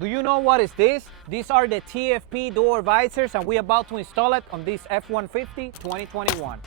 Do you know what is this? These are the TFP door visors, and we're about to install it on this F-150 2021.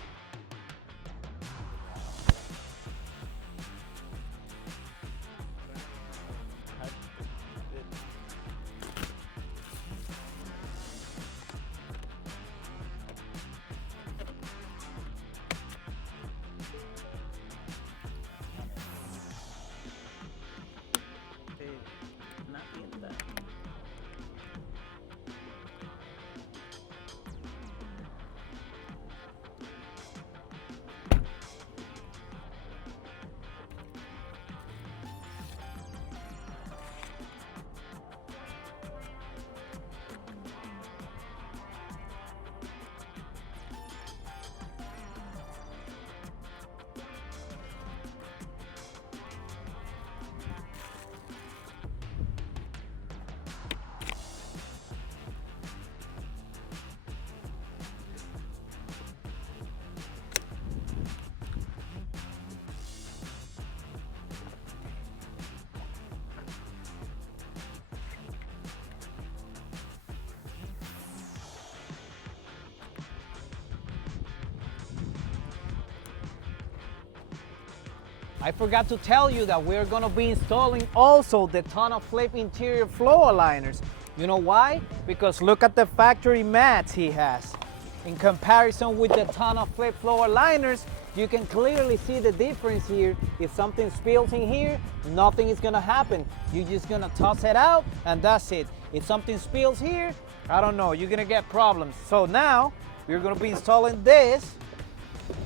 I forgot to tell you that we're gonna be installing also the TonnoFlip interior floor aligners. You know why? Because look at the factory mats he has. In comparison with the TonnoFlip floor aligners, you can clearly see the difference here. If something spills in here, nothing is gonna happen. You're just gonna toss it out and that's it. If something spills here, I don't know, you're gonna get problems. So now, we're gonna be installing this,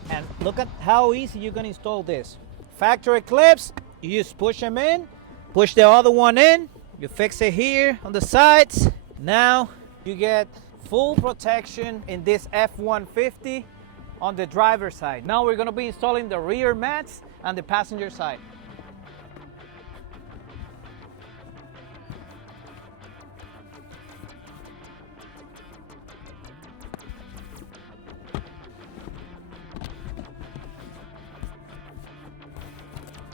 and look at how easy you're gonna install this. Factory clips, you just push them in, push the other one in, you fix it here on the sides. Now you get full protection in this F-150 on the driver's side. Now we're gonna be installing the rear mats on the passenger side.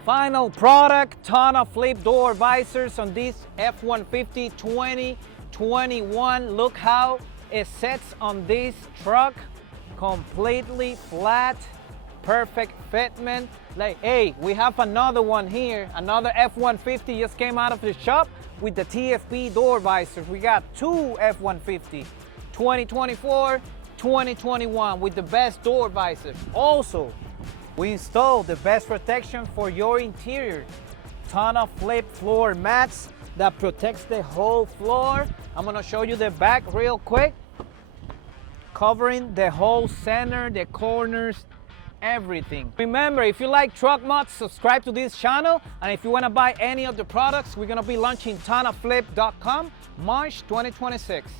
Final product, TonnoFlip door visors on this F-150 2021. Look how it sits on this truck, completely flat, perfect fitment. Like, hey, we have another one here, another F-150 just came out of the shop with the TFP door visors. We got two F-150, 2024, 2021 with the best door visors. Also, we installed the best protection for your interior. TonnoFlip floor mats that protects the whole floor. I'm gonna show you the back real quick. Covering the whole center, the corners, everything. Remember, if you like truck mods, subscribe to this channel. And if you wanna buy any of the products, we're gonna be launching TonnoFlip.com March 2026.